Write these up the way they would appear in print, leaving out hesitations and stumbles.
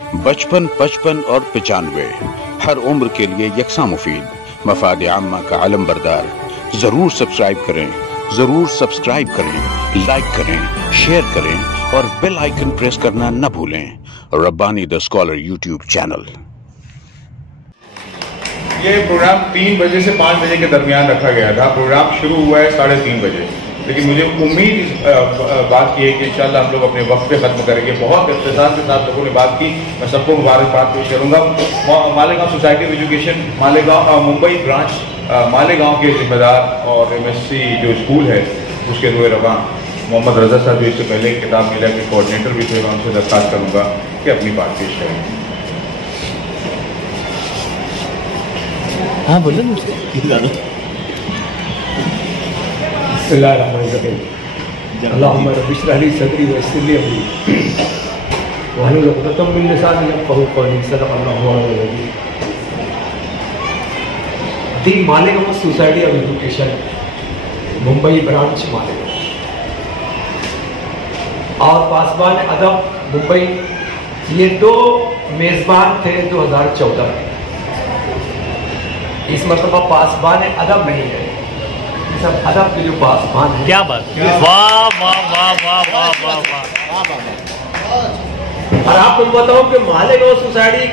55 55 और 95 हर उम्र के लिए यकसा मुफीद, मफाद आम्मा का अलम बरदार। जरूर सब्सक्राइब करें, लाइक करें, शेयर करें और बेल आइकन प्रेस करना न भूलें। Rabbani the scholar YouTube channel. ये प्रोग्राम 3 बजे से 5 बजे के दरमियान रखा गया था। प्रोग्राम शुरू हुआ है 3:30 बजे, लेकिन मुझे उम्मीद इस बात की है कि इंशाल्लाह हम लोग अपने वक्त पे ख़त्म करेंगे। बहुत इख्तिसार के साथ लोगों ने बात की, मैं सबको मुबारकबाद पेश करूँगा। Malegaon society of education Malegaon Mumbai branch Malegaon के जिम्मेदार और MSc जो स्कूल है उसके रोए रवां मोहम्मद रजा साहब जो इससे पहले किताब मेला के कोऑर्डिनेटर भी थे, मैं उनसे दरख्वास्त करूँगा कि अपनी बात पेश करें। हाँ बोलो ना। अल्लाहुम्मा रब्बि इश्रह ली सदरी वयस्सिर ली अमरी वहलुल उक़दतम मिन लिसानी यफ़क़हू क़ौली। सदक़ल्लाहु अज़ीम। The Malegaon society of education Mumbai branch Malegaon और पासबान अदब मुंबई, ये 2 मेज़बान थे 2014 में। इस मतलब पासबान अदब नहीं है, सब अदब के जो पासबान है। क्या बात, वाह वाह वाह वाह वाह वाह वाह। और आपको बताऊं कि मालेगांव सोसाइटी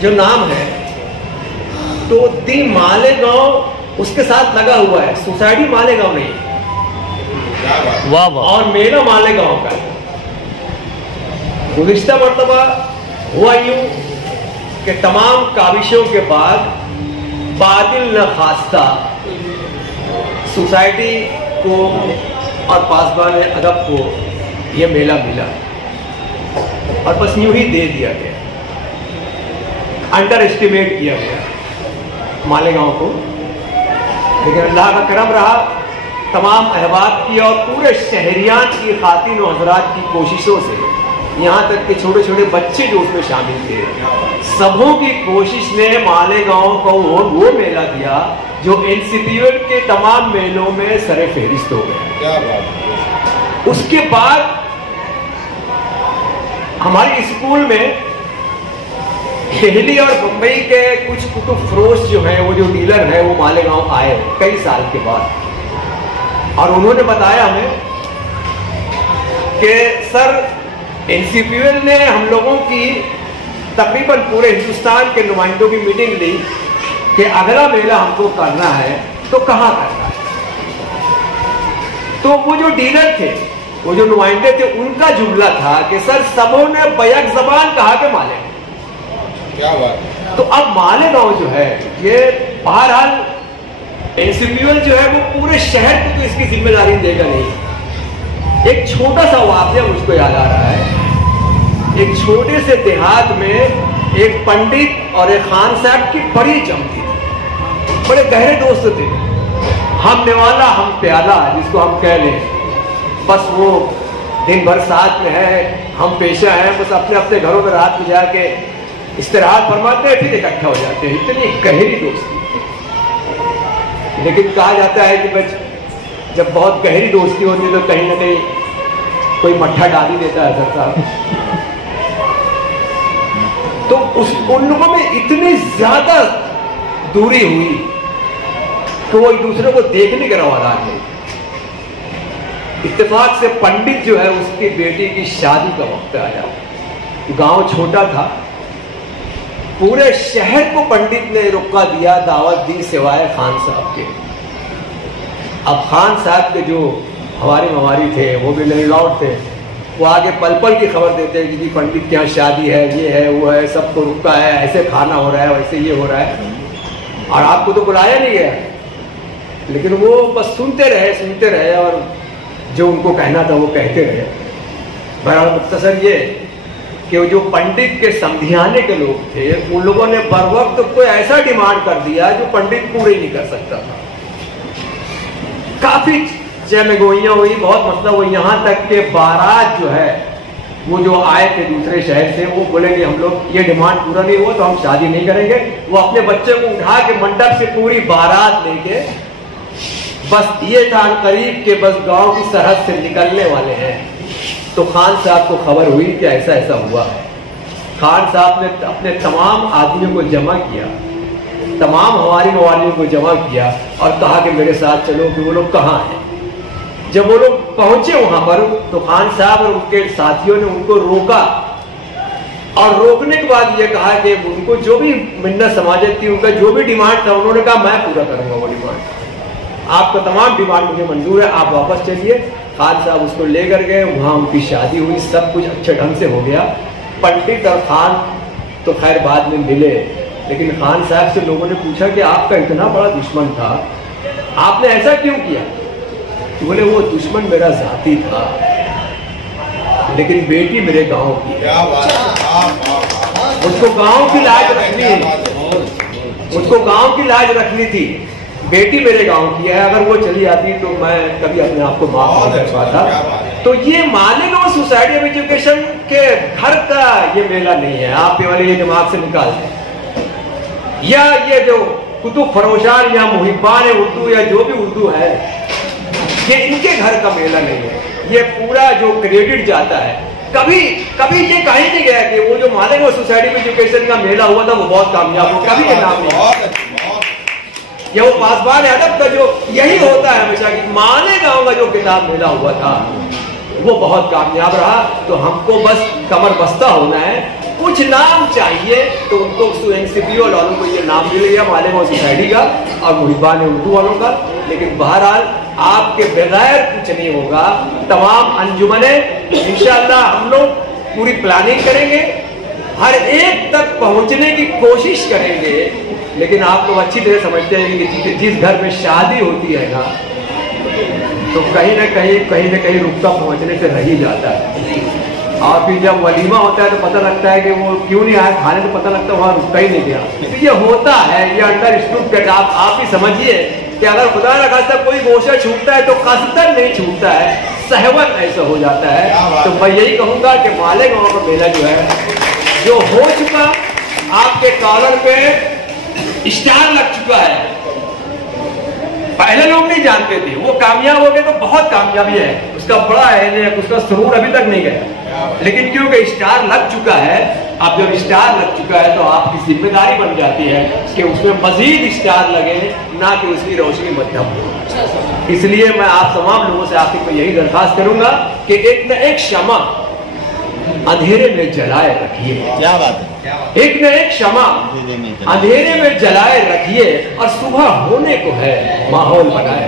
जो नाम है तो दी मालेगांव उसके साथ लगा हुआ है, सोसाइटी मालेगांव नहीं। वाह वाह। और मेला मालेगांव का है। गुज़िश्ता मर्तबा हुआ यूं कि तमाम काविशों के बाद बादिल न खास्ता सोसाइटी को और पासबान अदब को यह मेला मिला और बस यूं ही दे दिया गया, अंडर एस्टिमेट किया गया मालेगांव को। लेकिन अल्लाह का करम रहा, तमाम अहबाब की और पूरे शहरियान की खातिन और हज़रात की कोशिशों से, यहाँ तक कि छोटे छोटे बच्चे जो उसमें शामिल थे, सबों की कोशिश ने मालेगांव को वो मेला दिया जो NCPL के तमाम मेलों में सरे फहरिस्त हो गया। क्या बात। उसके बाद हमारे स्कूल में दिल्ली और मुंबई के कुछ कुतुब फरोश जो हैं, वो जो डीलर हैं, वो मालेगांव आए कई साल के बाद और उन्होंने बताया हमें कि सर NCPL ने हम लोगों की तकरीबन पूरे हिंदुस्तान के नुमाइंदों की मीटिंग ली कि अगला मेला हमको करना है तो कहाँ करना है। तो वो जो डीलर थे, वो जो नुमाइंदे थे, उनका जुमला था कि सर सबों ने बैक जबान कहा कि मालेगांव। क्या बात। तो अब मालेगांव जो है ये बहरहाल NCPL जो है वो पूरे शहर को तो इसकी जिम्मेदारी देगा नहीं। एक छोटा सा वाक़या मुझको याद आ रहा है। एक छोटे से देहात में एक पंडित और एक खान साहब की बड़ी जमती थी, बड़े गहरे दोस्त थे। हम निवाला हम प्याला जिसको हम कह लें, बस वो दिन भर साथ में है, हम पेशा हैं, बस अपने अपने घरों में रात में जाके इस्तिराहत फरमाते हैं, फिर इकट्ठा हो जाते हैं। इतनी गहरी दोस्ती। लेकिन कहा जाता है कि बस जब बहुत गहरी दोस्ती होती है तो कहीं ना कहीं कोई मट्ठा डाल ही देता है सर साहब। तो उन लोगों में इतनी ज्यादा दूरी हुई कि वो एक दूसरे को देखने के रवाना नहीं। इत्तेफाक से पंडित जो है उसकी बेटी की शादी का वक्त आया। गांव छोटा था, पूरे शहर को पंडित ने रुका दिया, दावत दी सिवाय खान साहब के। अब खान साहब के जो हमारी थे वो भी लैंडलॉर्ड थे, वो आगे पल पल की खबर देते हैं कि जी पंडित के यहाँ शादी है, ये है वो है, सबको रुका है, ऐसे खाना हो रहा है, वैसे ये हो रहा है, और आपको तो बुलाया नहीं गया। लेकिन वो बस सुनते रहे और जो उनको कहना था वो कहते रहे। बहरहाल मुख्तसर ये कि जो पंडित के समझाने के लोग थे, उन लोगों ने बर वक्त कोई ऐसा डिमांड कर दिया जो पंडित पूरी नहीं कर सकता था। काफी जयमगोइयां हुई, बहुत मतलब हुई, यहाँ तक के बारात जो है वो जो आए थे दूसरे शहर से, वो बोलेंगे हम लोग ये डिमांड पूरा नहीं हुआ तो हम शादी नहीं करेंगे। वो अपने बच्चे को उठा के मंडप से पूरी बारात लेके, बस ये था करीब के बस गांव की सरहद से निकलने वाले हैं, तो खान साहब को खबर हुई कि ऐसा ऐसा हुआ है। खान साहब ने अपने तमाम आदमियों को जमा किया, तमाम हमारी मवालियों को जमा किया और कहा कि मेरे साथ चलो कि वो लोग कहाँ हैं। जब वो लोग पहुंचे वहां पर तो खान साहब और उनके साथियों ने उनको रोका और रोकने के बाद ये कहा कि उनको जो भी मिन्नत समाजत थी, उनका जो भी डिमांड था, उन्होंने कहा मैं पूरा करूंगा वो डिमांड, आपका तमाम डिमांड मुझे मंजूर है, आप वापस चलिए। खान साहब उसको लेकर गए, वहां उनकी शादी हुई, सब कुछ अच्छे ढंग से हो गया। पंडित और खान तो खैर बाद में मिले, लेकिन खान साहब से लोगों ने पूछा कि आपका इतना बड़ा दुश्मन था, आपने ऐसा क्यों किया? तो बोले वो दुश्मन मेरा जाती था, लेकिन बेटी मेरे गांव की है, उसको गांव की लाज रखनी, उसको गांव की लाज रखनी थी, बेटी मेरे गांव की है, अगर वो चली आती तो मैं कभी अपने आप को माफ नहीं कर पाता। तो ये मालेगांव सोसाइटी ऑफ एजुकेशन के घर का ये मेला नहीं है, आप केवल ये दिमाग से निकाल दें। या ये जो कुतुब फरोशान या मुहिब्बान उर्दू या जो भी उर्दू है, ये इनके घर का मेला नहीं है। ये पूरा जो क्रेडिट जाता है, कभी कभी ये कहीं नहीं गया कि वो जो मालेगांव सोसाइटी ऑफ एजुकेशन का मेला हुआ था वो बहुत कामयाब हो, कभी के नाम नहीं। ये वो पासवान अदब का जो यही होता है हमेशा कि मालेगांव का जो किताब मेला हुआ था वो बहुत कामयाब रहा। तो हमको बस कमर बस्ता होना है, कुछ नाम चाहिए तो उनको एनसीपीओ वालों को ये नाम मिल गया मालेगांव सोसाइटी का और मुहिब्बान उर्दू वालों का, लेकिन बहरहाल आपके बगैर कुछ नहीं होगा। तमाम अंजुमने इंशाअल्लाह हम लोग पूरी प्लानिंग करेंगे, हर एक तक पहुंचने की कोशिश करेंगे, लेकिन आप लोग अच्छी तरह समझते हैं कि जिस घर में शादी होती है ना तो कहीं ना कहीं रुकता पहुंचने से रह ही जाता है। और फिर जब वलीमा होता है तो पता लगता है कि वो क्यों नहीं आया खाने, तो पता लगता है वहां रुकता ही नहीं गया। तो ये होता है, ये अंडरस्टूड। आप ही समझिए कि अगर खुदा न खास्ता कोई गोशा छूटता है तो कसदन नहीं छूटता है, सहवत ऐसा हो जाता है। तो मैं यही कहूंगा कि मालेगांव का मेला जो है जो हो चुका, आपके कॉलर पे स्टार लग चुका है, पहले लोग नहीं जानते थे, वो कामयाब हो गए तो बहुत कामयाबी है, उसका बड़ा है, उसका सुरूर अभी तक नहीं गया, लेकिन क्योंकि स्टार लग चुका है, अब जब स्टार लग चुका है तो आपकी जिम्मेदारी बन जाती है कि उसमें मजीद स्टार लगे, ना कि उसकी रोशनी मध्यम हो। इसलिए मैं आप तमाम लोगों से आखिर में यही दरखास्त करूंगा कि एक न एक शमा अंधेरे में जलाए रखिए। क्या बात है, एक न एक शमा अंधेरे में जलाए रखिए और सुबह होने को है माहौल बनाए।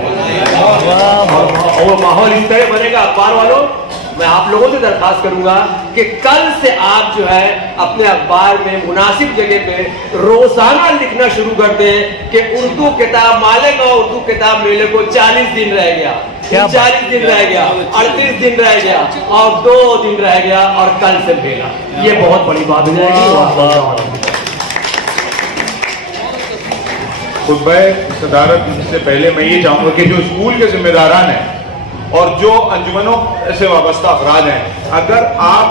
और माहौल इस तरह बनेगा, अखबार वालों मैं आप लोगों से दरखास्त करूंगा कि कल से आप जो है अपने अखबार में मुनासिब जगह पे रोजाना लिखना शुरू कर दें कि उर्दू किताब मालेगांव उर्दू किताब मेले को 40 दिन रह गया, 40 दिन रह गया, 38 दिन रह गया और 2 दिन रह गया और कल से मेला। ये बहुत बड़ी बात हो जाएगी। खुतबा सदारत से पहले मैं ये चाहूंगा कि जो स्कूल के जिम्मेदारान हैं और जो अंजुमनों से वाबस्ता अफराद हैं, अगर आप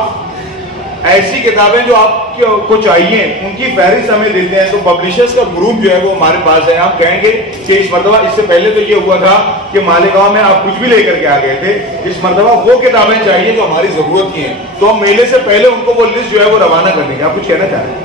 ऐसी किताबें जो आपको चाहिए उनकी फहरिस्त हमें देते हैं तो पब्लिशर्स का ग्रुप जो है वो हमारे पास है। हम कहेंगे कि इस मरतबा, इससे पहले तो ये हुआ था कि मालेगांव में आप कुछ भी लेकर के आ गए थे, इस मरतबा वो किताबें चाहिए जो हमारी जरूरत की हैं, तो हम मेले से पहले उनको वो लिस्ट जो है वो रवाना कर देंगे। आप कुछ कहना चाह रहे हैं?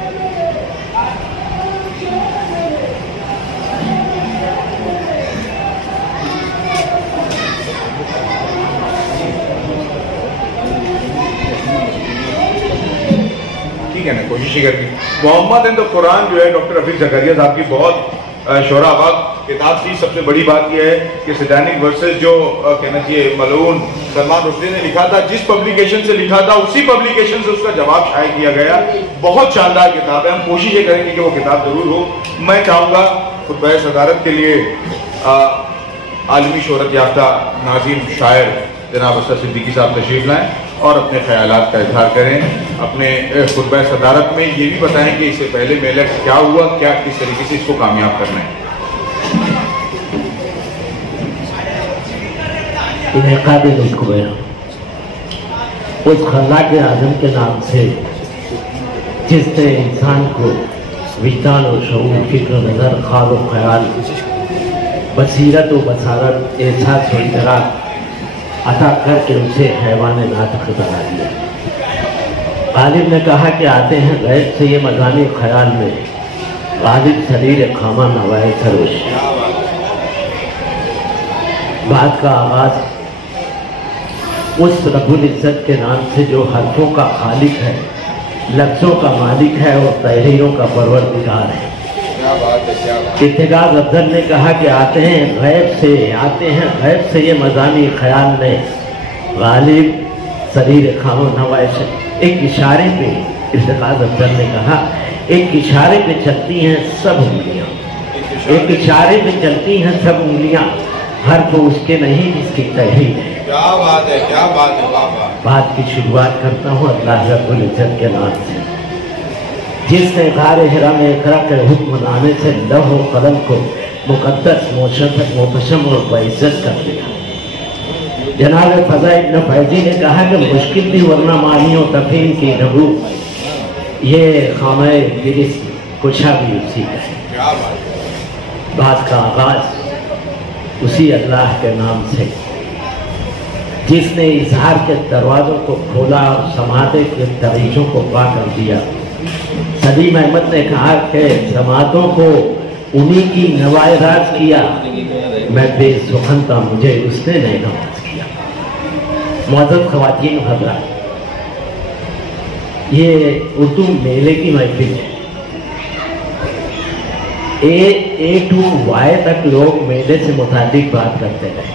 है ना, कोशिश ही करनी। मोहम्मद इन द कुरान जो है डॉक्टर रफीक जकरिया साहब की बहुत शोराबाग किताब थी। सबसे बड़ी बात यह है कि सैटानिक वर्सेस जो कहना चाहिए मलून सलमान रुश्दी ने लिखा था, जिस पब्लिकेशन से लिखा था उसी पब्लिकेशन से उसका जवाब शाये किया गया। बहुत शानदार किताब है, हम कोशिश ये करेंगे कि वो किताब जरूर हो। मैं चाहूँगा खुतबा सदारत के लिए आलमी शोहरत याफ्ता नाज़िम शायर जनाब असद सिद्दीकी साहब तशरीफ लाएँ और अपने ख्यालात का इजहार करें। अपने खुतबा सदारत में ये भी बताएं कि इससे पहले मेला क्या हुआ, क्या किस तरीके से इसको कामयाब करना है। इनेकाद खुतबा उस खल्लाक आज़म के नाम से जिसने इंसान को विज्ञान और शऊर, फिक्र, नज़र, ख्वाब और ख्याल, बसीरत और बसारत, एहसास और इदराक अता करके उसे हैवान नातिक़ बना दिया। गालिब ने कहा कि आते हैं गैब से ये मजानी ख्याल में, गालिब शरीर खामा नवाए सरोश। बात का आगाज उस रब्बुल इज्जत के नाम से जो हरफों का खालिक है, लफ्जों का मालिक है और तहरीरों का परवरदिगार है। इत्तेगाज़ अफजल ने कहा कि आते हैं गैब से ये मजानी ख्याल में, गालिब शरीर खामो नवाइश। एक इशारे पे इत्तेगाज़ अफजल ने कहा, एक इशारे पे चलती हैं सब उंगलियां, एक इशारे पे चलती हैं सब उंगलियां, हर्फ उसके नहीं जिसकी तहरीर है। क्या बात है, क्या बात है, बाबा। बात की शुरुआत करता हूँ अल्लाह रब्बुल इज्जत के नाम से, जिसने गारे हिरा में इकरा के हुक्म लाने से लौह व कलम को मुकद्दस मोहतशम और बाइज्जत कर दिया। जनाब फज़ा इब्न फैज़ी ने कहा कि मुश्किल थी वरना मानियों तफहीम की नबू, ये खामे गिरिस कुशा भी उसी का है। बात का आगाज उसी अल्लाह के नाम से जिसने इजहार के दरवाज़ों को खोला और समाते के दरीचों को पा कर दिया। सलीम अहमद ने कहा कि जमातों को उन्हीं की नवायराज किया, मैं बेसुखन था मुझे उसने नहीं नवाज किया। मुअज़्ज़ज़ ख़वातीन हज़रात, ये उर्दू मेले की महफिल है। ए टू वाई तक लोग मेले से मुताल्लिक बात करते रहे।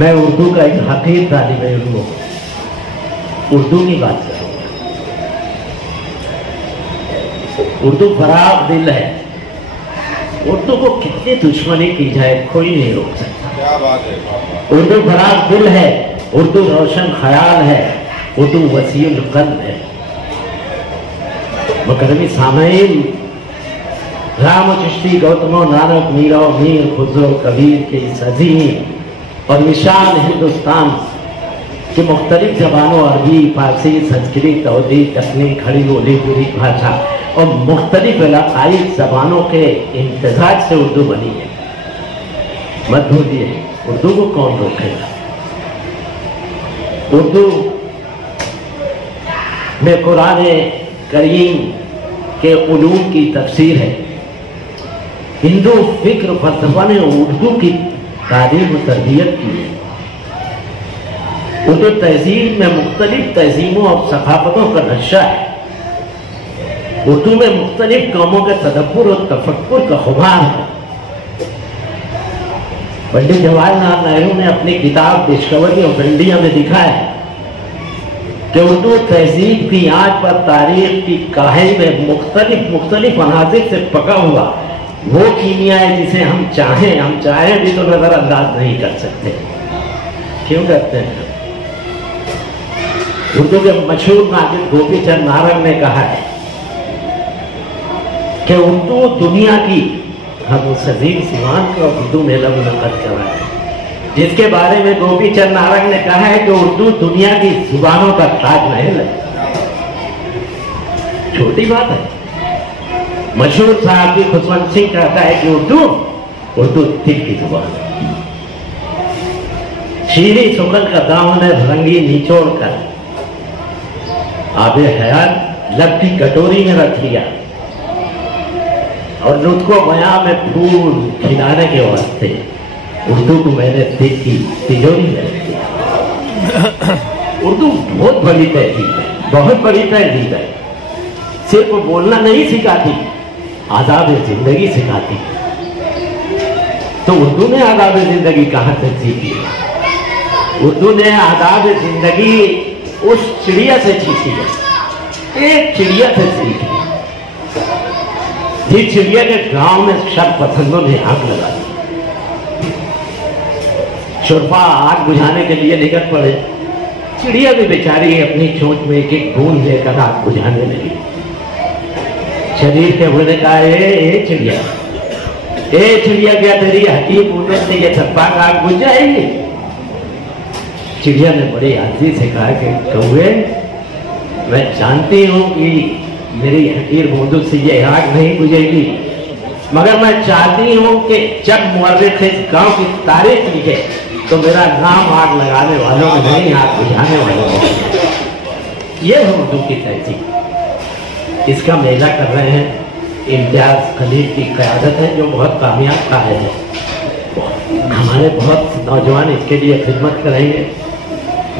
मैं उर्दू का एक हकीर तालिब इल्म हूँ, उर्दू की बात करूँगा। उर्दू फराग दिल है, उर्दू को कितनी दुश्मनी की जाए कोई नहीं रोक सकता। क्या बात है। उर्दू फराग दिल है, उर्दू रोशन ख्याल है, उर्दू वसीउल क़ल्ब है। मुकर्रमी सामईन, राम चिश्ती, गौतम नानक, मीरा मीर, खुसरो कबीर के इस अजीम और विशाल हिंदुस्तान के मुख्तलिफ जबानों, अरबी, फारसी, संस्कृत, अवधी, तकनी, खड़ी बोली, पूरी भाषा और मुख्तलिफ इलाकाई जबानों के इम्तिजाज से उर्दू बनी है। मत भूलिए, उर्दू को कौन रोकेगा। उर्दू में कुरान करीम के उलूम की तफसीर है। हिंदू फिक्र फलसफा ने उर्दू की तालीम और तरबियत की है। उर्दू तहजीब में मुख्तलिफ तहजीमों और सकाफतों का नक्शा है। उर्दू में मुख्तलिफ कौमों के तदब्बुर और तफक्कुर का खुमार है। पंडित जवाहरलाल नेहरू ने अपनी किताब डिस्कवरी ऑफ इंडिया में लिखा है कि उर्दू तहजीब की आंच पर तारीख की काहे में मुख्तलिफ अनाजिर से पका हुआ वो कीमिया है जिसे हम चाहें भी तो नजरअंदाज नहीं कर सकते। क्यों करते हैं? उर्दू के मशहूर नाजिर गोपीचंद नारंग ने कहा है कि उर्दू दुनिया की, हम उस अजीम सिवान का उर्दू मेला मुनक़्क़द कराया है, जिसके बारे में गोपीचंद नारंग ने कहा है कि उर्दू दुनिया की जुबानों का ताजमहल है। छोटी बात है। मशहूर साहब खुशवंत सिंह कहता है कि उर्दू दिल की जुबान है। शीरी सुगंध का दामन रंगी निचोड़ कर आबे हयात लब की कटोरी में रख लिया और लुत्को बयां में फूल खिलाने के वास्ते उर्दू को मैंने दिल की तिजोरी में रख दिया। उर्दू बहुत बड़ी तहजीब है, बहुत बड़ी तहजीब है। सिर्फ बोलना नहीं सिखाती, आदाब जिंदगी सिखाती। तो उर्दू ने आदाब जिंदगी कहाँ से सीखी? उर्दू ने आदाब जिंदगी उस चिड़िया से सीखी है। एक चिड़िया से सीखी, जिस चिड़िया के गांव में शर पसंदों ने आग लगा दी। शुरफा आग बुझाने के लिए निकल पड़े। चिड़िया भी बेचारी अपनी चोंच में एक एक बूंद लेकर आग बुझाने लगी। शरीर के बुढ़े ने कहा, ए चिड़िया क्या तेरी हकीम बूंदों से ये छप्पा आग बुझ जाएगी? चिड़िया ने बड़ी आजी से कहा कि कौवे, मैं जानती हूँ कि मेरी हकीर बूंदों से ये आग नहीं बुझेगी, मगर मैं चाहती हूँ कि जब मुअर्रिख इस गांव की तारीफ लिखे तो मेरा नाम आग लगाने वालों में नहीं, आग बुझाने वालों में। ये है उर्दू की तहजीब। इसका मेला कर रहे हैं इम्तियाज़ खलील की क़यादत है, जो बहुत कामयाब कायद है। हमारे बहुत नौजवान इसके लिए खिदमत करेंगे,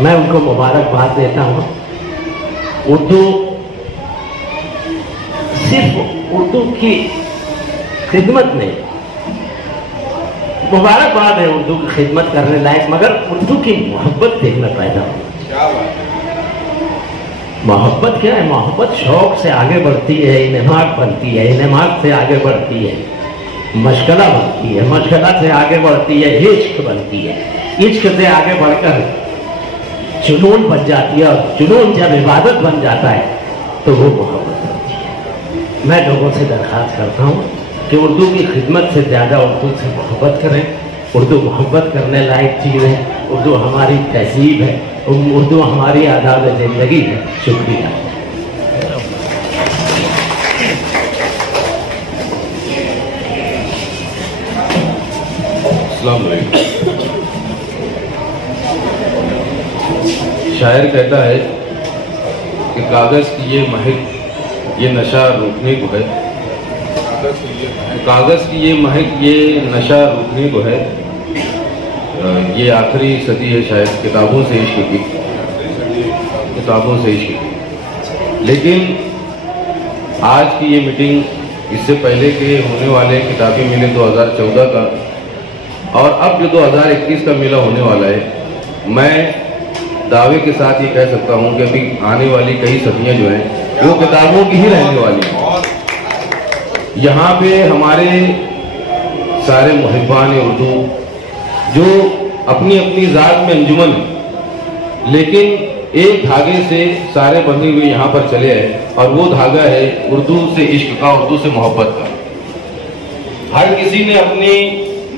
मैं उनको मुबारकबाद देता हूँ। उर्दू सिर्फ उर्दू की खिदमत में मुबारकबाद है उर्दू की खिदमत करने लायक, मगर उर्दू की मोहब्बत दिल में पैदा हो। मोहब्बत क्या है? मोहब्बत शौक से आगे बढ़ती है, इनेमाक बनती है, इनेमाक से आगे बढ़ती है मशगला बनती है, मशगला से आगे बढ़ती है इश्क बनती है, इश्क से आगे बढ़कर जुनून बन जाती है, और जुनून जब इबादत बन जाता है तो वो मोहब्बत होती है। मैं लोगों से दरख्वास्त करता हूँ कि उर्दू की खिदमत से ज़्यादा उर्दू से मोहब्बत करें। उर्दू मोहब्बत करने लायक चीज़ है, उर्दू हमारी तहजीब है, उर्दू हमारी आदाब ज़िंदगी है। शुक्रिया। अस्सलाम वालेकुम। शायर कहता है कि कागज़ की ये महक ये नशा रोकने को है, कागज़ की ये महक ये नशा रोकने को है। ये आखिरी सदी है शायद किताबों से इश्क की, किताबों से इश्क की। लेकिन आज की ये मीटिंग इससे पहले के होने वाले किताबी मेले 2014 का और अब जो 2021 का मेला होने वाला है, मैं दावे के साथ ये कह सकता हूँ कि अभी आने वाली कई सदियाँ जो हैं वो किताबों की ही रहने वाली हैं। यहाँ पे हमारे सारे मुहिब्बान उर्दू जो अपनी अपनी ज़ात में अंजुमन है, लेकिन एक धागे से सारे बंधे हुए यहाँ पर चले आए, और वो धागा है उर्दू से इश्क का, उर्दू से मोहब्बत का। हर किसी ने अपनी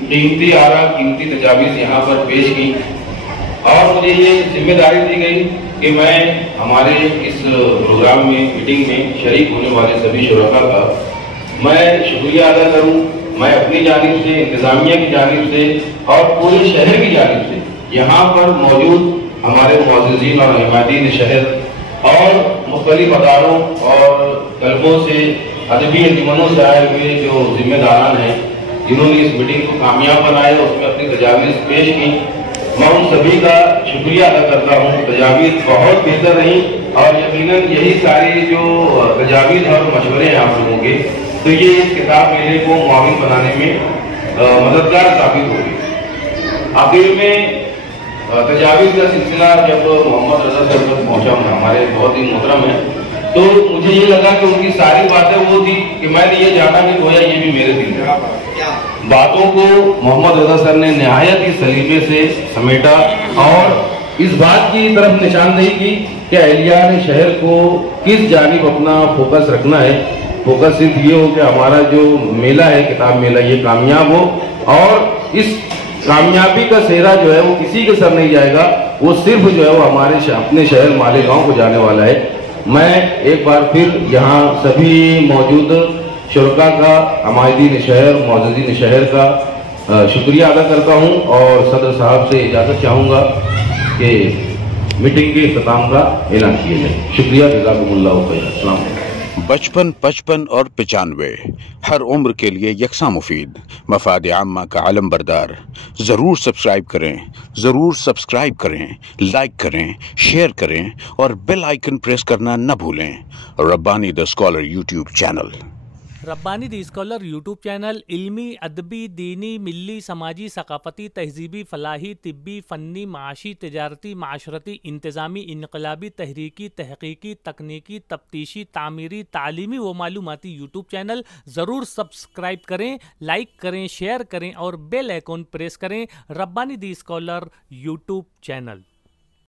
कीमती आरा, कीमती तजावीज़ यहाँ पर पेश की, और मुझे ये जिम्मेदारी दी गई कि मैं हमारे इस प्रोग्राम में, मीटिंग में शरीक होने वाले सभी शुरका का मैं शुक्रिया अदा करूं। मैं अपनी जानिब से, इंतज़ामिया की जानिब से और पूरे शहर की जानिब से यहाँ पर मौजूद हमारे मुअज़्ज़िज़ीन और हिमायतीन शहर और मुख्तलिफ अदारों और कल्बों से, अदबी अंजुमनों से आए हुए जो जिम्मेदारान हैं, जिन्होंने इस मीटिंग को कामयाब बनाया, उसमें अपनी तजावीज़ पेश की, मैं उन सभी का शुक्रिया अदा करता हूँ। तजावीज़ बहुत बेहतर रही, और यकीनन यही सारी जो तजावीज़ और मशवरे हैं आप लोगों के, तो ये इस किताब मेले को मुआविन बनाने में मददगार साबित होगी। आखिर में तजावीज़ का सिलसिला जब मोहम्मद रज़ा साहब तक पहुँचा, हमारे बहुत ही मोहतरम है, तो मुझे ये लगा कि उनकी सारी बातें वो थी कि मैंने ये जाना कि गोया ये भी मेरे दिल में। बातों को मोहम्मद रज़ा सर ने निहायत ही सलीके से समेटा और इस बात की तरफ निशानदेही की कि अहलियान शहर को किस जानिब अपना फोकस रखना है। फोकस सिर्फ ये हो कि हमारा जो मेला है, किताब मेला, ये कामयाब हो, और इस कामयाबी का सेहरा जो है वो किसी के सर नहीं जाएगा, वो सिर्फ जो है वो हमारे अपने शहर मालेगांव को जाने वाला है। मैं एक बार फिर यहाँ सभी मौजूद शुरका का, हमायदीन शहर, मुअज़्ज़िज़ीन शहर का शुक्रिया अदा करता हूँ, और सदर साहब से इजाज़त चाहूँगा कि मीटिंग के इख्तिताम का ऐलान किया जाए। शुक्रिया, जज़ाकुमुल्लाहु खैर। अस्सलाम वालेकुम। 55, 55 और 95 हर उम्र के लिए यकसा मुफीद, मफाद आम्मा का आलम बरदार। ज़रूर सब्सक्राइब करें, ज़रूर सब्सक्राइब करें, लाइक करें, शेयर करें और बेल आइकन प्रेस करना न भूलें। Rabbani the scholar YouTube channel. Rabbani the scholar YouTube channel इल्मी, अदबी, दीनी, मिली, समाजी, सकाफती, तहजीबी, फलाही, तिब्बी, फ़न्नी, माशी, तिजारती, माशरती, इंतज़ामी, इनकलाबी, तहरीकी, तहकीकी, तकनीकी, तफ्तीशी, तामीरी, तालीमी व मालूमाती यूट्यूब चैनल। ज़रूर सब्सक्राइब करें, लाइक करें, शेयर करें और बेल आइकन प्रेस करें। Rabbani the scholar YouTube channel.